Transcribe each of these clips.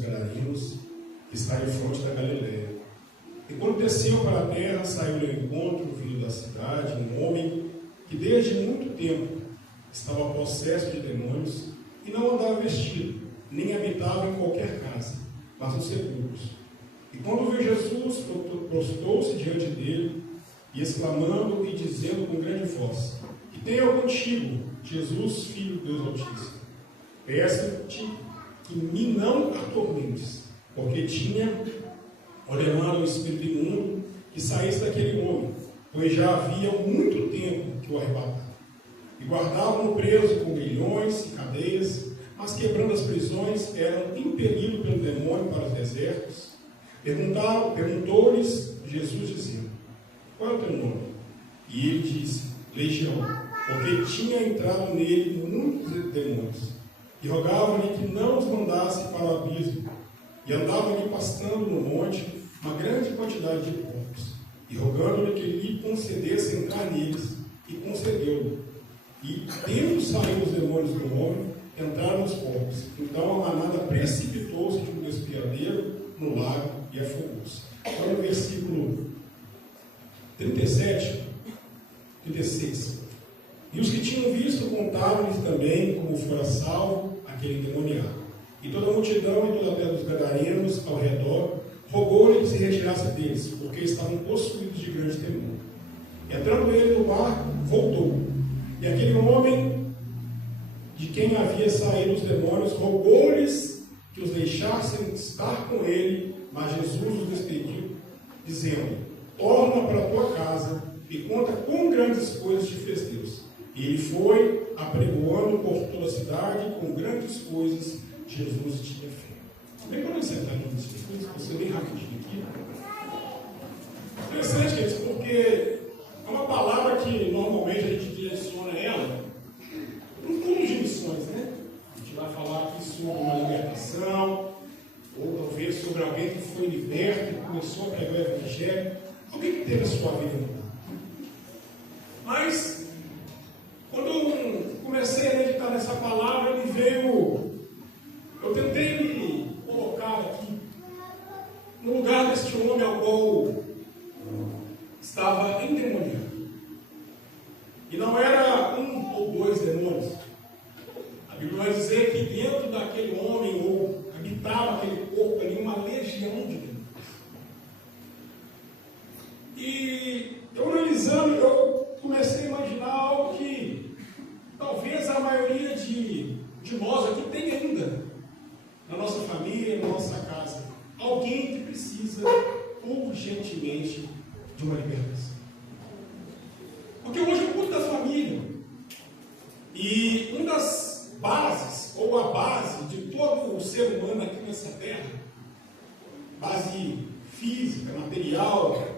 Gadarenos, que está em fronte da Galileia. E quando desceu para a terra, saiu ao encontro, vindo da cidade, um homem que desde muito tempo estava possesso de demônios e não andava vestido, nem habitava em qualquer casa, mas nos sepulcros. E quando viu Jesus, prostrou-se diante dele, e exclamando e dizendo com grande voz: Que tenha eu contigo, Jesus, Filho de Deus Altíssimo. Peço-te que me não atormentes, porque tinha ordenado o espírito imundo que saísse daquele homem, pois já havia muito tempo que o arrebatava. E guardavam-no preso com grilhões e cadeias, mas quebrando as prisões, eram impelidos pelo demônio para os desertos. Perguntou-lhes Jesus, dizendo: Qual é o teu nome? E ele disse: Legião, porque tinha entrado nele muitos demônios. E rogavam-lhe que não os mandasse para o abismo. E andavam-lhe pastando no monte uma grande quantidade de porcos. E rogando-lhe que lhe concedesse entrar neles. E concedeu-lhe. E, tendo saído os demônios do homem, entraram os porcos. Então a manada precipitou-se de um despeadeiro no lago e afogou-se. Então, no versículo 36. E os que tinham visto contavam-lhes também como fora salvo aquele endemoniado. E toda a multidão e toda a terra dos Gadarenos ao redor rogou-lhe que se retirasse deles, porque estavam possuídos de grande temor. Entrando ele no barco, voltou. E aquele homem de quem havia saído os demônios rogou-lhes que os deixassem estar com ele, mas Jesus os despediu, dizendo: Torna para a tua casa e conta quão grandes coisas te fez Deus. E ele foi, apregoando por toda a cidade, com grandes coisas Jesus tinha feito. Bem, quando você está aqui nesse coisas, você bem rapidinho aqui. Interessante, queridos, porque é uma palavra que normalmente a gente direciona ela para um clube de missões, né? A gente vai falar aqui sobre uma libertação, ou talvez sobre alguém que foi liberto e começou a pregar o Evangelho, alguém que teve a sua vida mudada. Mas, quando eu comecei a meditar nessa palavra, me veio. Eu tentei me colocar aqui no lugar deste homem ao qual estava endemoniado. E não era um ou dois demônios. A Bíblia vai dizer que dentro daquele homem, ou habitava aquele corpo ali, uma legião de demônios. E eu analisando, eu comecei a imaginar algo que talvez a maioria de nós aqui tem ainda na nossa família, na nossa casa. Alguém que precisa urgentemente de uma libertação. Porque hoje eu cuido da família. E uma das bases, ou a base de todo o ser humano aqui nessa terra, base física, material,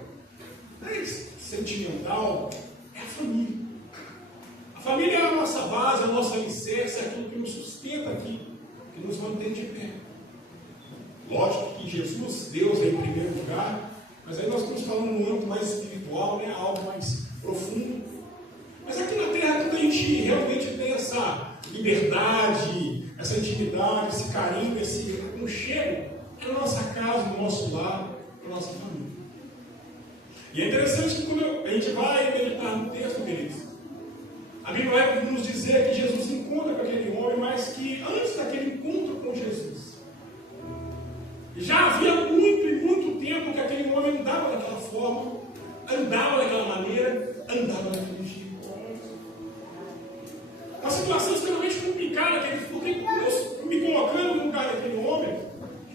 sentimental, é a família. A família é a nossa base, a nossa alicerce, é aquilo que nos sustenta aqui, que nos mantém de pé. Lógico que Jesus, Deus é em primeiro lugar, mas aí nós estamos falando num âmbito mais espiritual, né? Algo mais profundo. Mas aqui na terra, quando a gente realmente tem essa liberdade, essa intimidade, esse carinho, esse aconchego, é na nossa casa, no nosso lar, na nossa família. E é interessante que quando a gente vai meditar no texto, queridos, a Bíblia vai nos dizer que Jesus encontra com aquele homem, mas que antes daquele encontro com Jesus, já havia muito e muito tempo que aquele homem andava daquela forma, andava daquela maneira, andava daquele jeito. Uma situação extremamente complicada, queridos, porque eu me colocando no lugar daquele homem,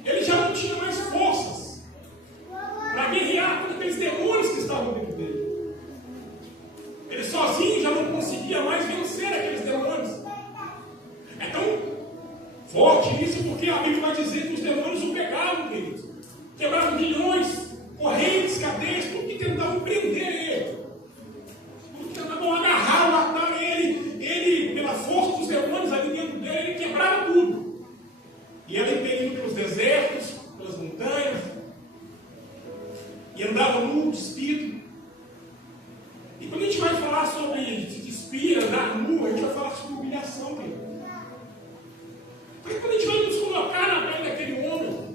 ele já não tinha mais forças para guerrear contra aqueles demônios que estavam dentro dele. Ele sozinho já não conseguia mais vencer aqueles demônios. É tão forte isso porque a Bíblia vai dizer que os demônios o pegavam, queridos. Quebravam grilhões, correntes, cadeias, tudo que tentavam prender ele. Tudo que tentavam agarrar, matar ele, pela força dos demônios ali dentro dele, ele quebrava tudo. E ela impelindo pelos desertos, pelas montanhas, e andava nu, despido. E quando a gente vai falar sobre se despir, andar nu, a gente vai falar sobre humilhação, querido. Porque quando a gente vai nos colocar na pele daquele homem,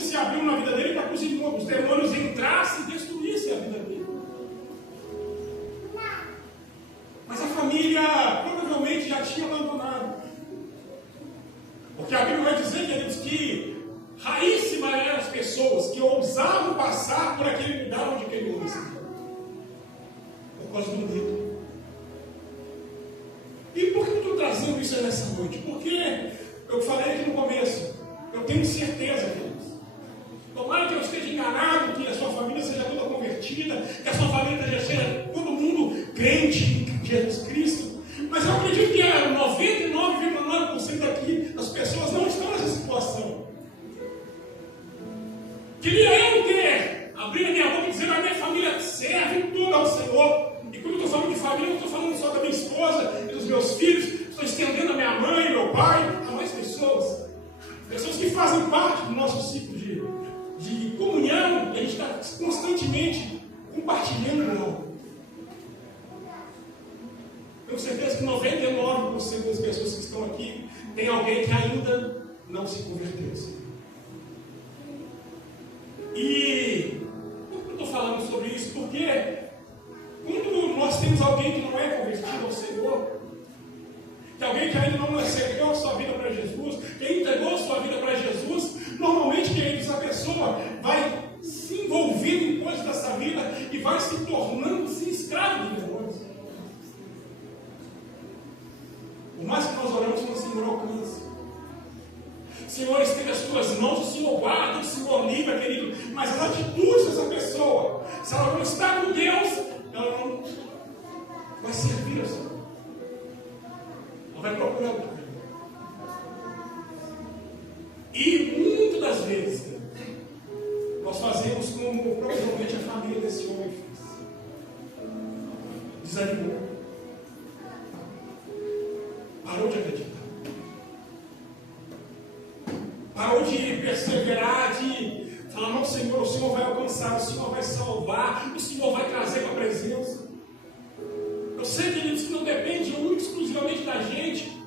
que se abriu na vida dele para que os demônios entrassem e destruíssem a vida dele. Mas a família provavelmente já tinha abandonado. Porque a Bíblia vai dizer, queridos, que raríssimas eram as pessoas que ousavam passar por aquele lugar onde aquele homem estava. Por causa do medo. E por que eu estou trazendo isso aí nessa noite? Porque eu falei aqui no começo, eu tenho certeza, queridos. Tomara que eu esteja enganado, que a sua família seja toda convertida, que a sua família seja todo mundo crente em Jesus Cristo. Mas eu acredito que 99,9% daqui das pessoas não estão nessa situação. Queria eu ter, abrir a minha boca e dizer, a minha família serve tudo ao Senhor. E quando eu estou falando de família, eu não estou falando só da minha esposa e dos meus filhos, estou estendendo a minha mãe, meu pai, a mais pessoas. Pessoas que fazem parte do nosso ciclo de comunhão, e a gente está constantemente compartilhando algo. Tenho certeza que 99% das pessoas que estão aqui tem alguém que ainda não se converteu. E por que eu estou falando sobre isso? Porque quando nós temos alguém que não é convertido ao Senhor, que alguém que ainda não recebeu a sua vida para Jesus, que entregou a sua vida para Jesus, normalmente, queridos, a pessoa vai se envolvendo em coisas dessa vida e vai se tornando-se escravo de demônios. Por mais que nós oramos, o Senhor alcança. Senhor, estende as tuas mãos, o Senhor guarda, o Senhor livra, querido. Mas as atitudes dessa pessoa, se ela não está com Deus, ela não vai servir ao Senhor. Ela vai procurar o Senhor. E muitas das vezes, nós fazemos como provavelmente a família desse homem fez. Desanimou. Parou de acreditar. Parou de perseverar, de falar, não, Senhor, o Senhor vai alcançar, o Senhor vai salvar, o Senhor vai trazer para a presença. Eu sei, queridos, que não depende única exclusivamente da gente,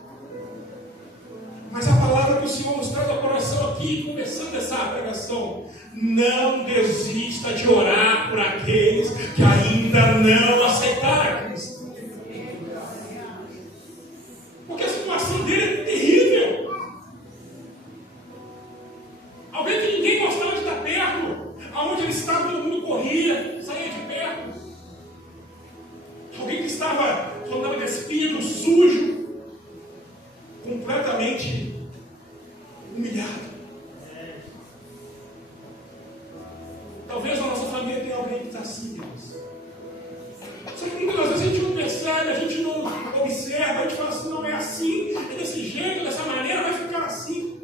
mas a palavra que o Senhor nos traz ao coração aqui, começando essa pregação, não desista de orar por aqueles que ainda não aceitaram a Cristo. Porque a situação dele é terrível. Alguém que ninguém gostava de estar perto, aonde ele estava, todo mundo corria, saía de perto. Alguém que estava despido, sujo, completamente humilhado. Talvez a nossa família tenha alguém que está assim, Deus. Só que muitas vezes a gente não percebe, a gente não observa, a gente fala assim, não é assim, é desse jeito, dessa maneira, vai ficar assim.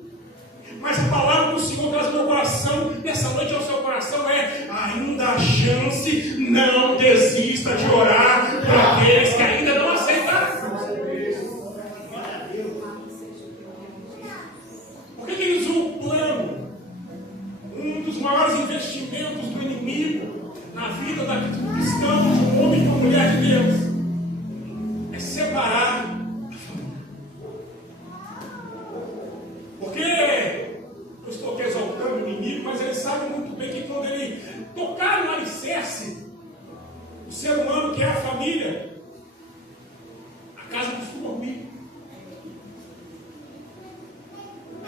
Mas a palavra que o Senhor traz ao meu coração, nessa noite ao seu coração, é ainda há chance, não desista de orar para aqueles que ainda não aceitaram. Porque, queridos, o plano, um dos maiores investimentos do inimigo na vida do cristão, de um homem e uma mulher de Deus, é separar a família. Porque eu estou aqui exaltando o inimigo, mas ele sabe muito bem que quando ele tocar no alicerce, o ser humano que é a família, a casa costuma ruir.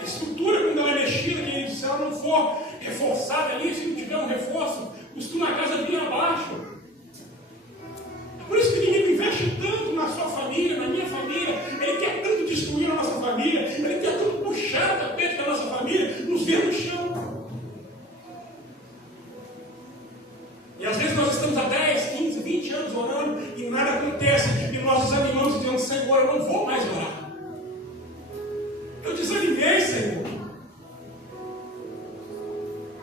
A estrutura, quando ela é mexida, querido, se ela não for reforçada ali, se não tiver um reforço, costuma a casa vir abaixo. É por isso que o inimigo investe tanto na sua família, na minha família. Ele quer tanto destruir a nossa família, ele quer tanto puxar o tapete da nossa família, nos ver no chão. E às vezes nós estamos há 10, 15, 20 anos orando e nada acontece. E nós desanimamos dizendo, Senhor, eu não vou mais orar. Eu desanimei, Senhor.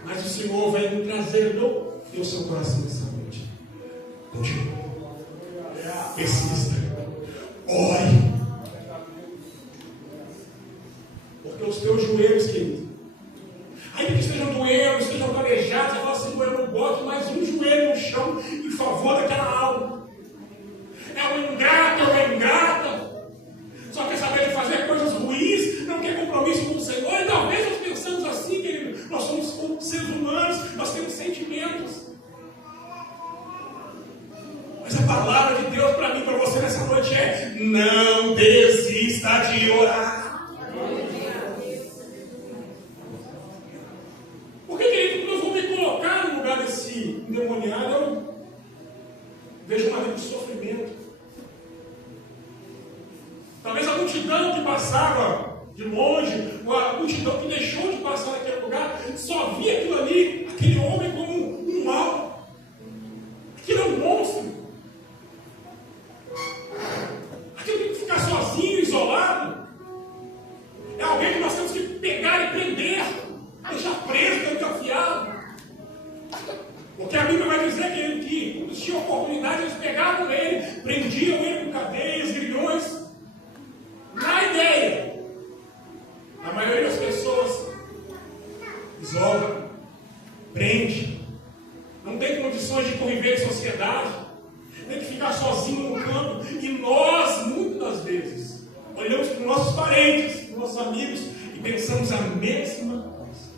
Mas o Senhor vai me trazer no seu coração nessa noite. Continua. Persista. Ore. Porque os teus joelhos, querido, ainda que estejam doendo, estejam calejados, você fala, Senhor, eu não boto mais um joelho no chão em favor daquela alma. É um ingrato, é uma ingrata. Só quer saber de fazer coisas ruins, não quer compromisso com o Senhor. E talvez nós pensamos assim, querido, nós somos noite é: não desista de orar. Porque, querido, quando eu vou me colocar no lugar desse endemoniado, eu vejo uma vida de sofrimento. Talvez a multidão que passava de longe, ou a multidão que deixou de passar naquele lugar, só via aquilo ali, aquele homem, como um mal. Aquilo é um monstro. Aquilo tem que ficar sozinho, isolado. É alguém que nós temos que pegar e prender, deixar preso, trancafiado. Porque a Bíblia vai dizer que quando tinha oportunidade, eles pegavam ele, prendiam ele com cadeias, grilhões. Na ideia, a maioria das pessoas isola, prende, não tem condições de conviver em sociedade, tem que ficar sozinho no canto. E nós, muitas das vezes, olhamos para os nossos parentes, para os nossos amigos e pensamos a mesma coisa.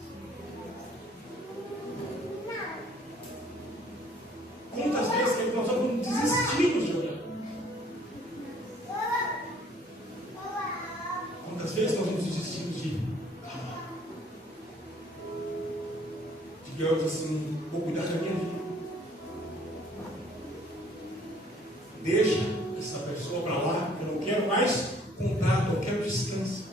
Quantas vezes nós não desistimos de olhar? Quantas vezes nós não desistimos de amar? Digamos assim, vou cuidar da minha vida. Deixa essa pessoa para lá, eu não quero mais contato, eu quero distância.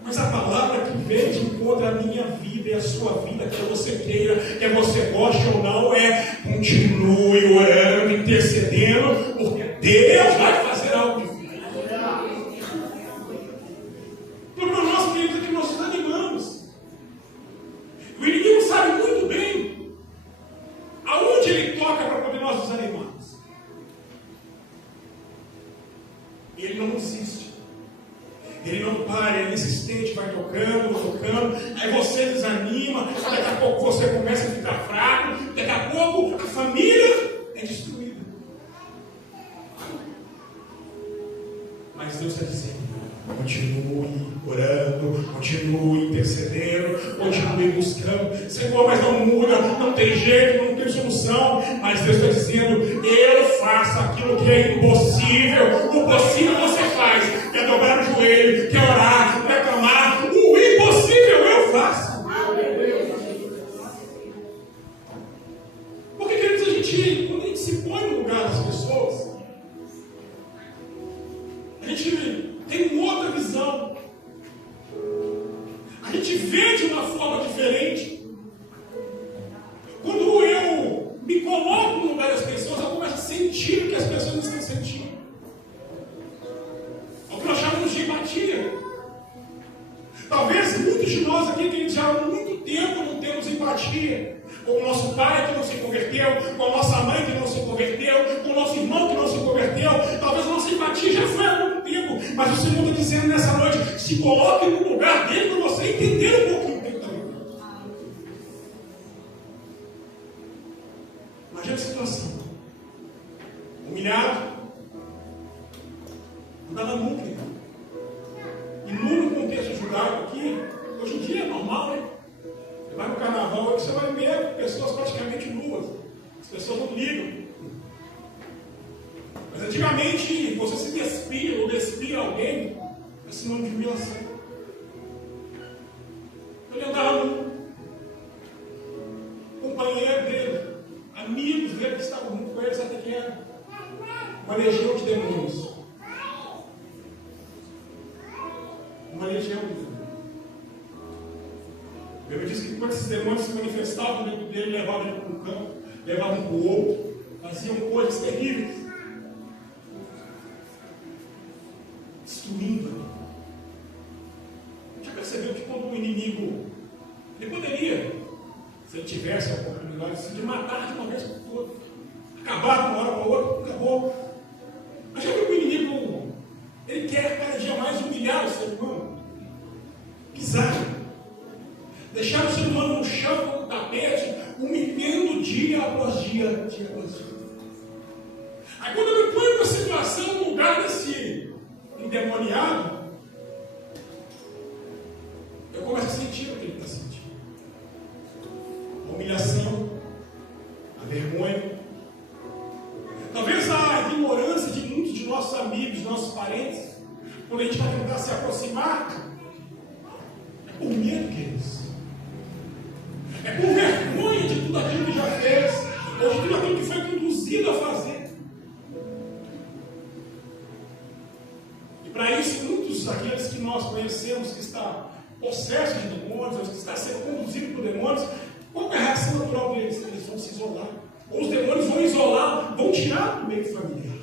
Mas a palavra que vem de encontro à minha vida e à sua vida, quer você queira, quer você goste ou não, é: continue orando, intercedendo, porque Deus vai fazer algo diferente. O problema nosso, queridos, é que nós desanimamos. O inimigo sabe muito bem aonde ele toca para poder nós desanimarmos. E ele não desiste. Ele não para, ele é insistente, vai tocando, aí você desanima, daqui a pouco você começa a ficar fraco, daqui a pouco a família é destruída. Mas Deus está dizendo: continue orando, continue intercedendo, continue buscando. Senhor, mas não muda, não tem jeito, não tem solução. Mas Deus está dizendo: eu faço aquilo que é impossível. O possível você faz. Quer dobrar o joelho, quer orar, quer clamar. O impossível eu faço. Porque, queridos, quando a gente se põe no lugar das pessoas, a gente tem uma outra visão. A gente vê de uma forma diferente. Quando eu me coloco no lugar das pessoas, eu começo a sentir o que as pessoas estão sentindo. É o que nós chamamos de empatia. Talvez muitos de nós aqui, que já há muito tempo não temos empatia. Com o nosso pai que não se converteu, com a nossa mãe que não se converteu, com o nosso irmão que não se converteu. Talvez a nossa empatia já foi há muito tempo. Mas o Senhor está dizendo nessa noite: se coloque no lugar dele para você entender um pouquinho o que ele está vivendo. Imagina a situação: humilhado, andava nunca. E no contexto judaico aqui, hoje em dia é normal, né? Você vai no carnaval, você vai ver pessoas praticamente nuas. As pessoas não ligam. Mas antigamente, você se despia ou despia alguém, é sinônimo de humilhação. Ele andava nu. Companheiro dele, amigos dele que estavam junto com ele, sabe o que era? Uma legião de demônios. Uma legião de demônios. A Bíblia diz que quando esses demônios se manifestavam dentro dele, levavam ele para um campo, levavam para o outro, faziam coisas terríveis, destruindo. Já percebeu que quando o inimigo, ele poderia, se ele tivesse a oportunidade de matar de uma vez por todas, acabar de uma hora para outra, acabou. Mas já viu que o inimigo, ele quer cada dia mais humilhar o ser humano, pisar, deixar o ser humano no chão com o tapete, humilhando dia após dia, dia após dia. Aí quando eu me ponho numa situação, no lugar desse endemoniado, eu começo a sentir o que ele está sentindo. A humilhação, a vergonha. Talvez a ignorância de muitos está sendo conduzido por demônios, qual é a reação natural deles? Eles vão se isolar. Ou os demônios vão isolar, vão tirar do meio familiar.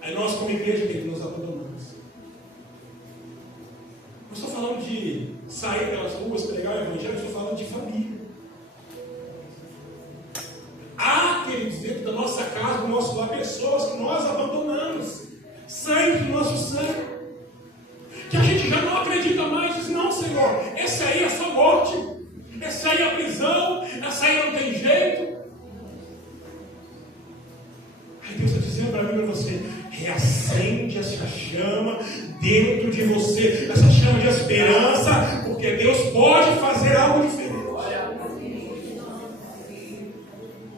Aí nós, como igreja, nos abandonamos. Não estou falando de sair pelas ruas, pregar o evangelho, estou falando de família. Há, queridos, dentro da nossa casa, do nosso lar, pessoas que nós abandonamos. Sangue do nosso sangue. Que a gente já não acredita mais, diz, não, Senhor, essa aí é só morte, essa aí é a prisão, essa aí não tem jeito. Aí Deus está dizendo para mim e para você, reacende essa chama dentro de você, essa chama de esperança, porque Deus pode fazer algo diferente.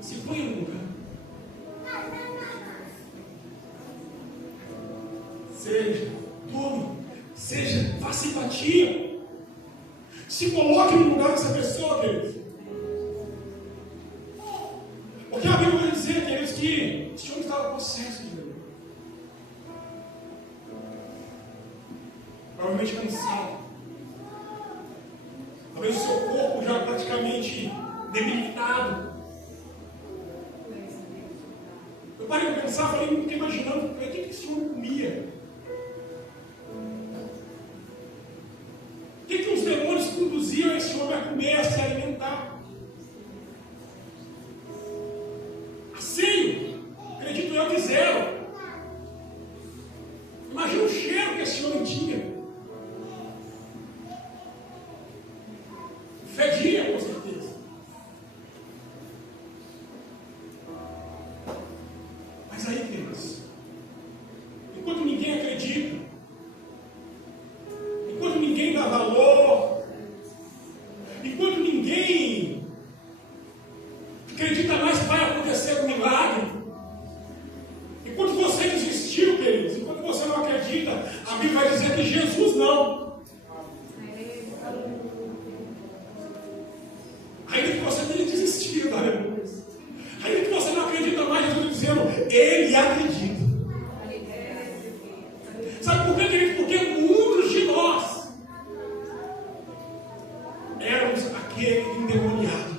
Se põe no lugar. Faça empatia. Se coloque no lugar dessa pessoa, queridos. Porque a Bíblia vai dizer, queridos, que esse homem estava possesso de demônio. Provavelmente cansado. Talvez o seu corpo já praticamente debilitado. Eu parei para pensar, falei, não fiquei imaginando o que esse homem comia. O que os demônios conduziam esse homem a comer, a se alimentar? Asseio, acredito eu que zero. Imagina o cheiro que esse homem tinha. Fedia, com certeza. Mas aí, queridos, enquanto ninguém acredita, enquanto ninguém dá valor, enquanto ninguém acredita mais que vai acontecer um milagre, enquanto você desistiu, queridos, enquanto você não acredita, a Bíblia vai dizer que Jesus não. Ainda que você tenha desistido, aleluia. Ainda que você não acredita mais, Jesus dizendo, Ele acredita. Sabe por quê, querido? Porque muitos de nós éramos aquele endemoniado.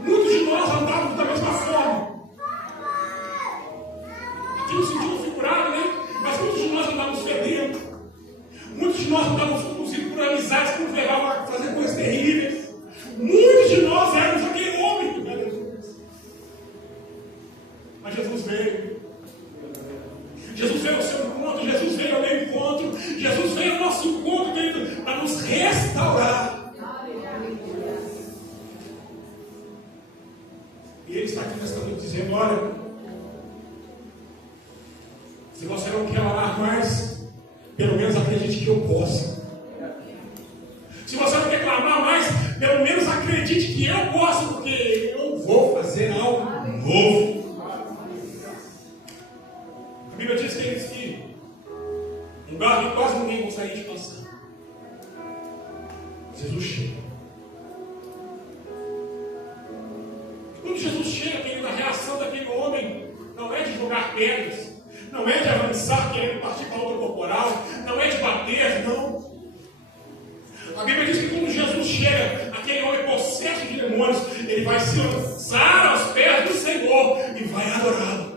Muitos de nós andávamos da mesma forma. Aqui no sentido figurado, né? Mas muitos de nós andávamos fedendo. Muitos de nós andávamos conduzidos por amizades que nos levavam a fazer coisas terríveis. Muitos de nós éramos aquele homem. Mas Jesus veio. Jesus veio ao seu encontro, Jesus veio ao meu encontro, Jesus veio ao nosso encontro, querido, para nos restaurar. E Ele está aqui nesta noite dizendo, olha, se você não quer orar mais, pelo menos acredite que eu posso. Se você não quer clamar mais, pelo menos acredite que eu posso, porque eu vou fazer algo novo. A Bíblia diz que um lugar que quase ninguém gostaria de passar. Jesus chega. E quando Jesus chega, querido, a reação daquele homem não é de jogar pedras, não é de avançar querendo partir para outra corporal, não é de bater, não. A Bíblia diz que quando Jesus chega, aquele homem possesso de demônios, ele vai se lançar aos pés do Senhor e vai adorá-lo.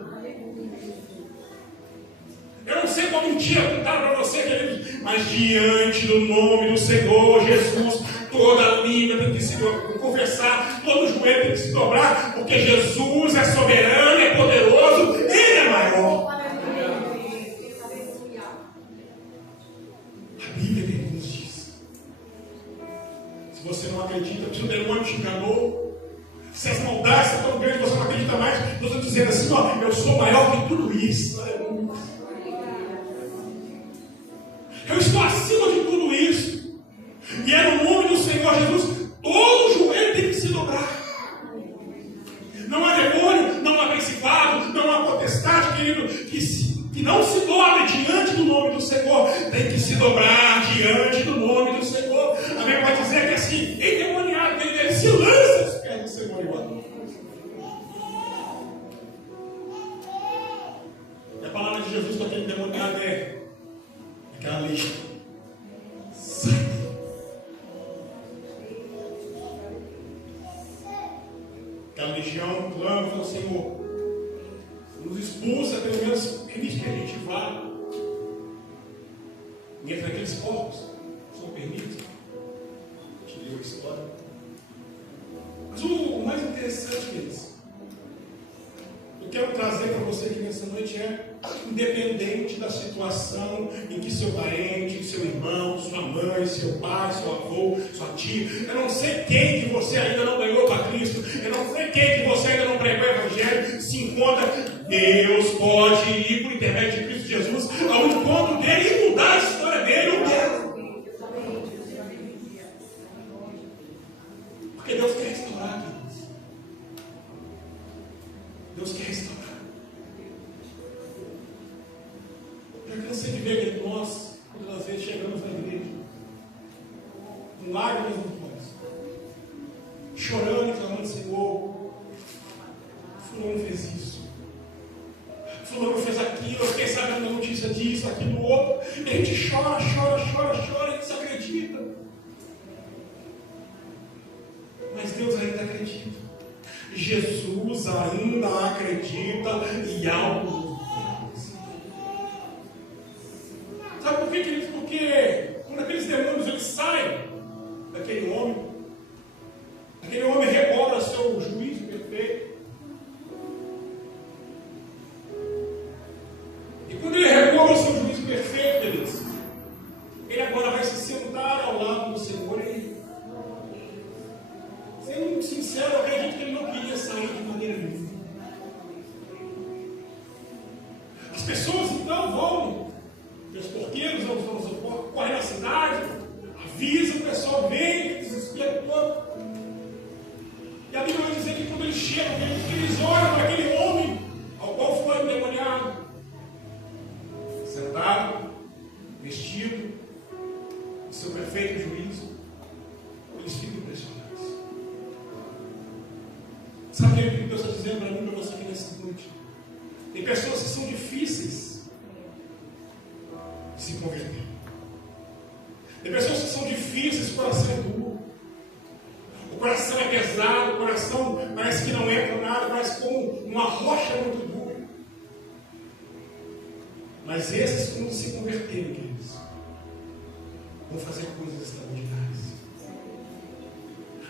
Eu não sei qual mentira contaram para você, queridos, mas diante do nome do Senhor Jesus, toda língua tem que se confessar, todo joelho tem que se dobrar, porque Jesus é soberano, é poderoso, Ele é maior. A Bíblia nos diz, se você não acredita, se o demônio te enganou, se as maldades são tão grandes, você não acredita mais, Deus está dizendo assim, ó, eu sou maior que tudo isso. Eu estou acima de tudo isso. E é no nome do Senhor Jesus, todo joelho tem que se dobrar. Não há demônio, não há principado, não há potestade, querido, que não se dobre diante do nome do Senhor. Tem que se dobrar diante do nome do Senhor. A Bíblia vai dizer que assim, endemoniado, ele se lança aos pés do Senhor e o adora. E a palavra de Jesus para aquele endemoniado é aquela lista. clamo, falo, Senhor, nos expulsa, pelo menos permite que a gente vá entre aqueles corpos. Só permite. Te deu a história. Mas o mais interessante é isso. Eu quero trazer para você aqui nessa noite independente da situação em que seu parente, seu irmão, sua mãe, seu pai, seu avô, sua tia, eu não sei quem que você ainda não ganhou para Cristo, eu não sei quem que você ainda não pregou o Evangelho, se encontra, Deus pode ir por intermédio de Cristo Jesus ao encontro dele e mudar a história dele ou dela. Porque Deus quer restaurar, queridos. Deus quer restaurar. Eu cansei de ver que nós, quando às vezes chegamos na igreja, com lágrimas nos olhos, chorando e clamando, Senhor, fulano fez isso, fulano fez aquilo, eu fiquei sabendo da notícia disso, aquilo, outro, e a gente chora, e a gente se acredita. Mas Deus ainda acredita. Jesus ainda acredita em algo. Sabe por quê, queridos? Porque quando aqueles demônios eles saem daquele homem recobra seu juízo perfeito. E quando ele recobra seu juízo perfeito, queridos, ele agora vai se sentar ao lado do Senhor. E, sendo muito sincero, eu acredito que ele não queria sair de maneira nenhuma. As pessoas então vão, os porqueiros correm na cidade, avisa, o pessoal vem, desespero todo. E a Bíblia vai dizer que quando eles chegam, eles olham para aquele homem ao qual foi endemoniado, sentado, vestido, em seu perfeito juízo, eles ficam impressionados. Sabe o que Deus está dizendo para mim e para você aqui nessa noite? Tem pessoas que são difíceis de se converter. Tem pessoas que são difíceis, o coração é duro. O coração é pesado, o coração parece que não entra nada, parece como uma rocha muito dura. Mas esses, quando se converterem, queridos, vão fazer coisas extraordinárias.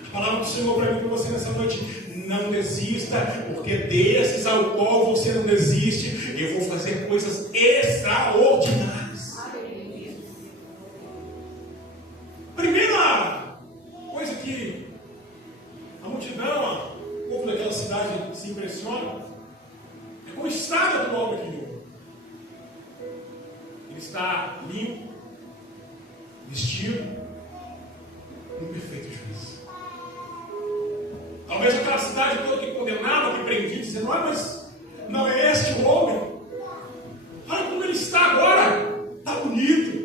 A palavra do Senhor para mim e para você nessa noite: não desista, porque desses ao qual você não desiste, eu vou fazer coisas extraordinárias. Primeira coisa que a multidão, o povo daquela cidade se impressiona é com o estado atual daquele homem. Ele está limpo, vestido, em perfeito juízo. Talvez aquela cidade toda que condenava, que prendia, dizendo: mas não é este o homem? Olha como ele está agora, está bonito.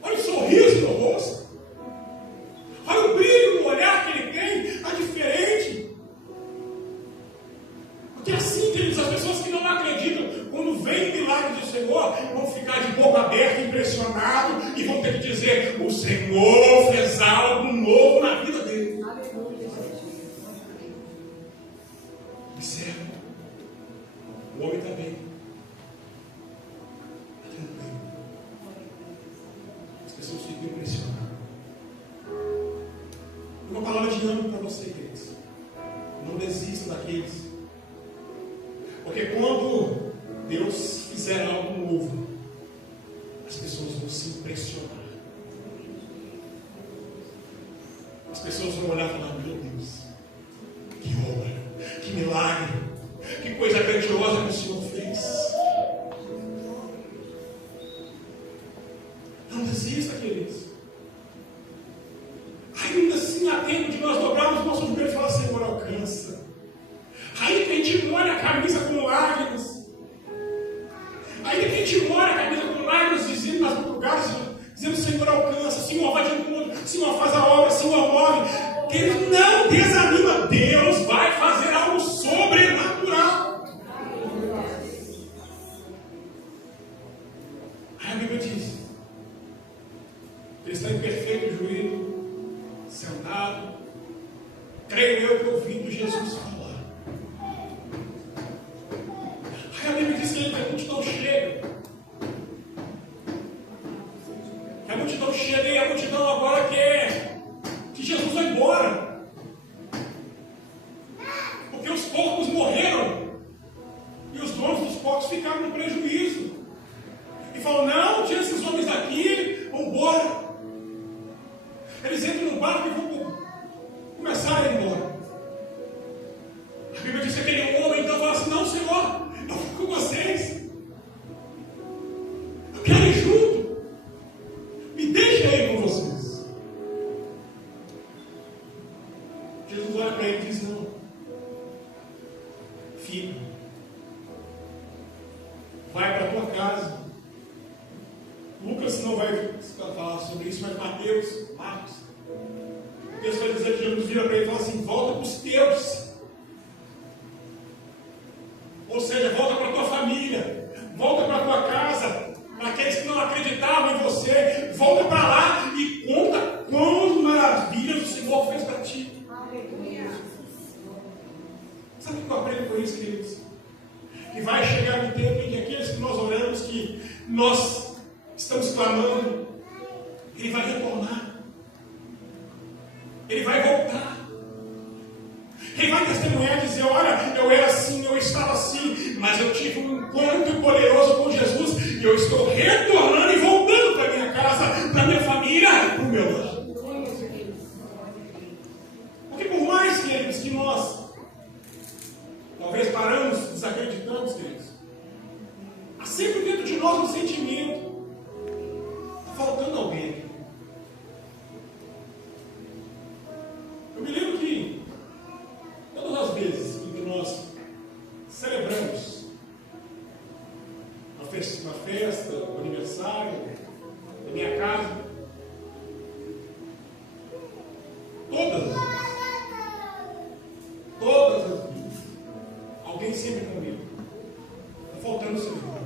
Olha o sorriso no rosto. Olha o brilho no olhar que ele tem, está diferente. Porque assim, queridos, as pessoas que não acreditam, quando vem o milagre do Senhor, vão ficar de boca aberta, impressionados, e vão ter que dizer: o Senhor fez algo novo na vida dele. Observe, o homem está bem, está tranquilo. As pessoas ficam impressionadas. Uma palavra de ânimo para você, queridos: não desista daqueles. Porque quando Deus fizer algo novo, as pessoas vão se impressionar. As pessoas vão olhar e falar: meu Deus, que obra, que milagre, que coisa grandiosa que o Senhor fez. Não desista, queridos. Ainda assim há tempo de nós dobrarmos nossos joelhos e falar: Senhor, alcança. Ainda que a gente molhe a camisa com lágrimas, ainda que a gente molhe a camisa com lágrimas, dizendo nas madrugadas, dizendo: Senhor, alcança, Senhor, vai de encontro, Senhor, faz a obra, Senhor, move. Ele não desanima. Deus vai fazer algo sobrenatural. Aí a Bíblia diz: ele está em perfeito juízo, sentado, creio eu, ter ouvido Jesus falar. Aí a Bíblia diz que a multidão chega. A multidão chega e a multidão agora quer que Jesus vá embora. Porque os porcos morreram. E os donos dos porcos ficaram no prejuízo. E falam, não, tira esses homens daqui, vão embora. Eles entram no barco e vão começar a ir embora. A Bíblia diz que aquele homem então fala assim, não, Senhor, eu fico com vocês. Eu quero ir junto. Me deixa ir com vocês. Jesus olha para ele e diz, não. Fica. Vai para a tua casa. Lucas não vai falar sobre isso, mas Mateus, Marcos. Deus vai dizer que Jesus vira para ele e fala assim, volta para os teus. Ou seja, volta para a tua família. Volta para a tua casa. Para aqueles que não acreditavam em você. Volta para lá e conta quão maravilhas o Senhor fez para ti. Sabe o que eu aprendo com isso, queridos? Que vai chegar um tempo em que aqueles que nós oramos, que nós estamos clamando, Ele vai retornar. Ele vai voltar. Ele vai testemunhar e dizer, olha, eu era assim, eu estava assim, mas eu tive um encontro poderoso com Jesus e eu estou retornando e voltando para minha casa, para minha família, para o meu lar. Porque por mais, queridos, que nós talvez paramos, desacreditamos, queridos, há sempre dentro de nós um sentimento, está faltando alguém. Eu me lembro que todas as vezes que nós celebramos uma festa, um aniversário na minha casa, todas as vezes, alguém sempre comigo. Está faltando celebrar.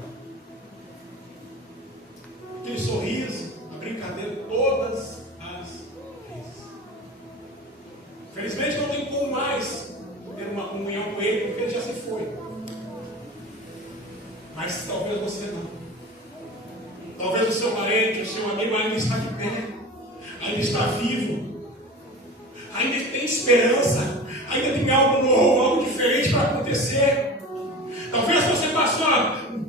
Aquele sorriso, a brincadeira, todas as vezes. Felizmente não tem como mais ter uma comunhão com ele, porque ele já se foi. Mas talvez você não. Talvez o seu parente, o seu amigo ainda está de pé, ainda está vivo, ainda tem esperança, ainda tem algo novo, algo diferente para acontecer. Talvez você passou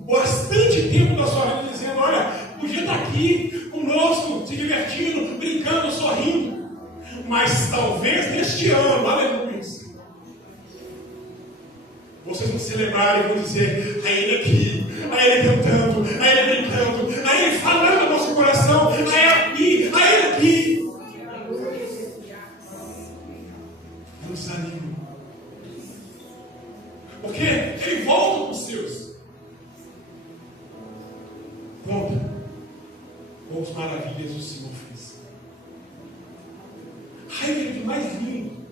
bastante tempo da sua vida dizendo, olha, podia estar aqui conosco, se divertindo, brincando, sorrindo. Mas talvez neste ano, aleluia, vocês vão celebrar e vão dizer, a ele aqui, a ele cantando, a ele brincando, a ele falando no nosso coração, a ele aqui, a ele aqui. Não desanime. Porque ele volta para os seus. Conta quantas maravilhas o Senhor fez. Ai, que mais lindo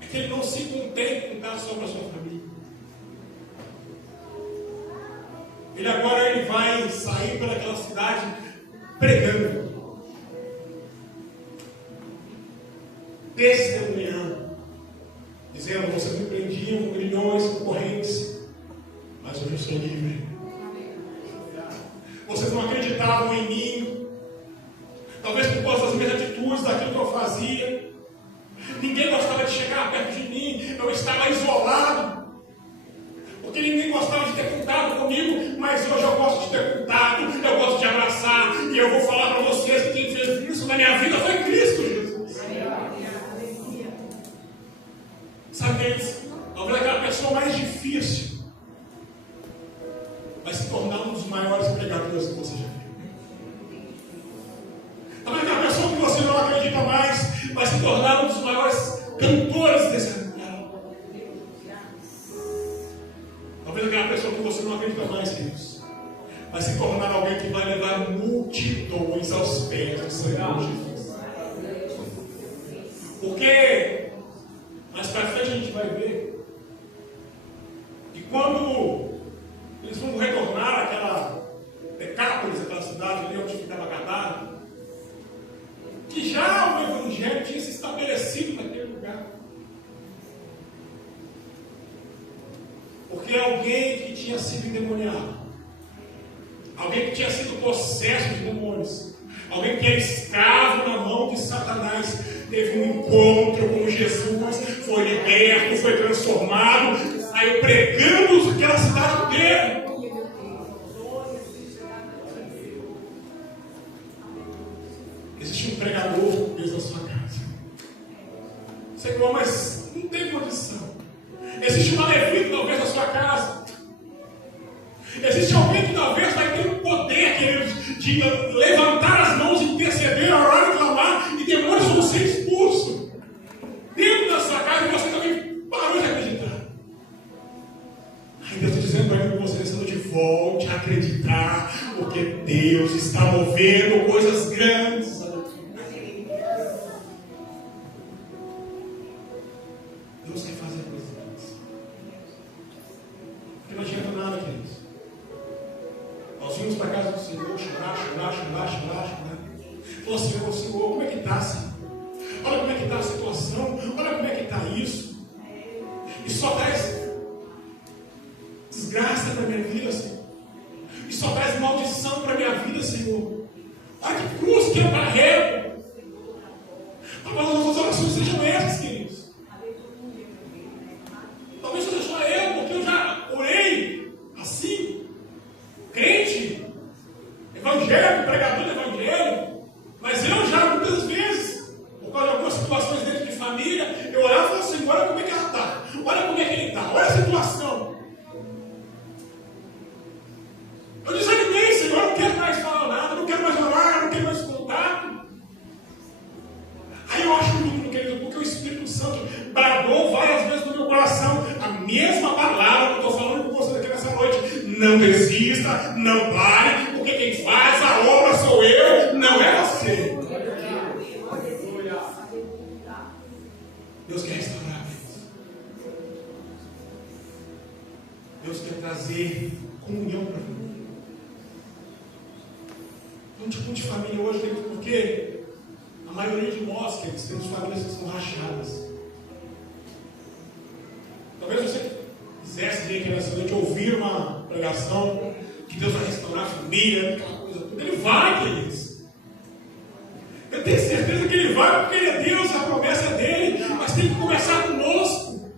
é que ele não se contém com dar só para a sua família. Ele agora vai sair para aquela cidade pregando, testemunhando, dizendo, vocês me prendiam com milhões de correntes, mas hoje eu sou livre. Vocês não acreditavam em mim, talvez por causa das minhas atitudes, daquilo que eu fazia. Ninguém gostava de chegar perto de mim, eu estava isolado, porque ninguém gostava de ter contato comigo, mas hoje eu gosto de ter contato, eu gosto de abraçar, e eu vou falar para vocês que quem fez isso na minha vida foi Cristo Jesus. Sabe, eles, talvez aquela pessoa mais difícil vai se tornar um dos maiores pregadores que você já viu. Talvez aquela pessoa que você não acredita mais vai se tornar um dos maiores cantores desse lugar. Talvez aquela pessoa que você não acredita mais, queridos, vai se tornar alguém que vai levar multidões aos pés do Senhor Jesus. Porque mais para frente a gente vai ver que quando eles vão retornar àquela Decápolis, aquela cidade ali onde ficava Gadara, que já o Evangelho tinha se estabelecido naquele tinha sido endemoniado, alguém que tinha sido possesso de demônios, alguém que era escravo na mão de Satanás, teve um encontro com Jesus, foi liberto, foi transformado, saiu pregando aquela cidade inteira. Existe um pregador dentro da sua casa. Senhor, mas não tem condição. Existe uma levita talvez na sua casa. Existe alguém que talvez vai ter o poder, queridos, de levantar as mãos, interceder, orar e clamar, e demônios vão ser expulsos dentro da sua casa, e você também parou de acreditar. Aí Deus está dizendo para mim que você nessa noite volte a acreditar, porque Deus está movendo coisas grandes. Deus quer fazer coisas grandes. Porque não adianta nada, queridos. Nós vimos para a casa do Senhor chorar. Falou assim, Senhor, como é que está, Senhor? Olha como é que está a situação, olha como é que está isso. E só traz desgraça para a minha vida, Senhor. E só traz maldição para a minha vida, Senhor. Olha que cruz que eu carrego. Talvez as nossas orações sejam essas, queridos. Talvez seja só eu, porque eu já orei assim, crente, evangélico, pregador do evangelho, mas eu já muitas vezes, por causa de algumas situações dentro de família, eu olhava e falava assim, olha como é que ela está, olha como é que ele está, olha a situação. Eu desanimei, Senhor, eu não quero mais falar nada, não quero mais orar, não quero mais contar. Aí eu acho muito, querido, porque o Espírito Santo bradou várias vezes no meu coração a mesma palavra que eu estou falando com você aqui nessa noite. Não desista, não pare, porque quem faz a obra sou eu, não é você. Deus quer restaurar, Deus quer trazer comunhão para mim. Um tipo de família hoje, porque a maioria de nós, queridos, temos famílias que são rachadas. Talvez você quisesse vir aqui nessa noite ouvir uma pregação que Deus vai restaurar a família, aquela coisa toda. Ele vai, queridos. Eu tenho certeza que Ele vai, porque Ele é Deus, a promessa é dele, mas tem que começar conosco.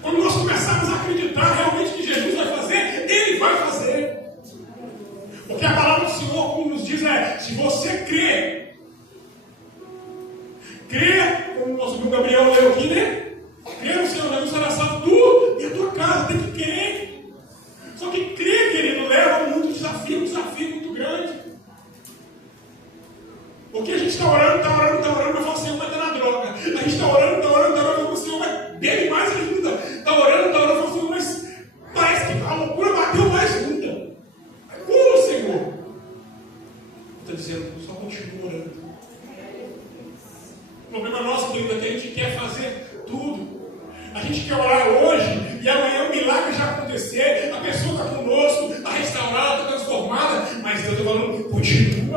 Quando nós começarmos a acreditar realmente que Jesus vai fazer, Ele vai fazer. Porque a palavra do Senhor, como nos diz, se você crê, como o nosso amigo Gabriel leu aqui, né? Crê no Senhor Jesus, será salvo tu e a tua casa, tem que crer. Só que crer, querido, leva muito desafio, um desafio muito grande. Porque a gente está orando, mas fala, Senhor, vai estar na droga. A gente está orando, mas fala, Senhor, vai bebe mais ainda. Está orando, fala, Senhor, mas parece que a loucura bateu mais ainda. Como, Senhor? Está dizendo, só continua orando. O problema nosso, querido, é que a gente quer fazer tudo. A gente quer orar hoje e amanhã o milagre já acontecer, a pessoa está conosco, está restaurada, está transformada, mas Deus está falando, continua.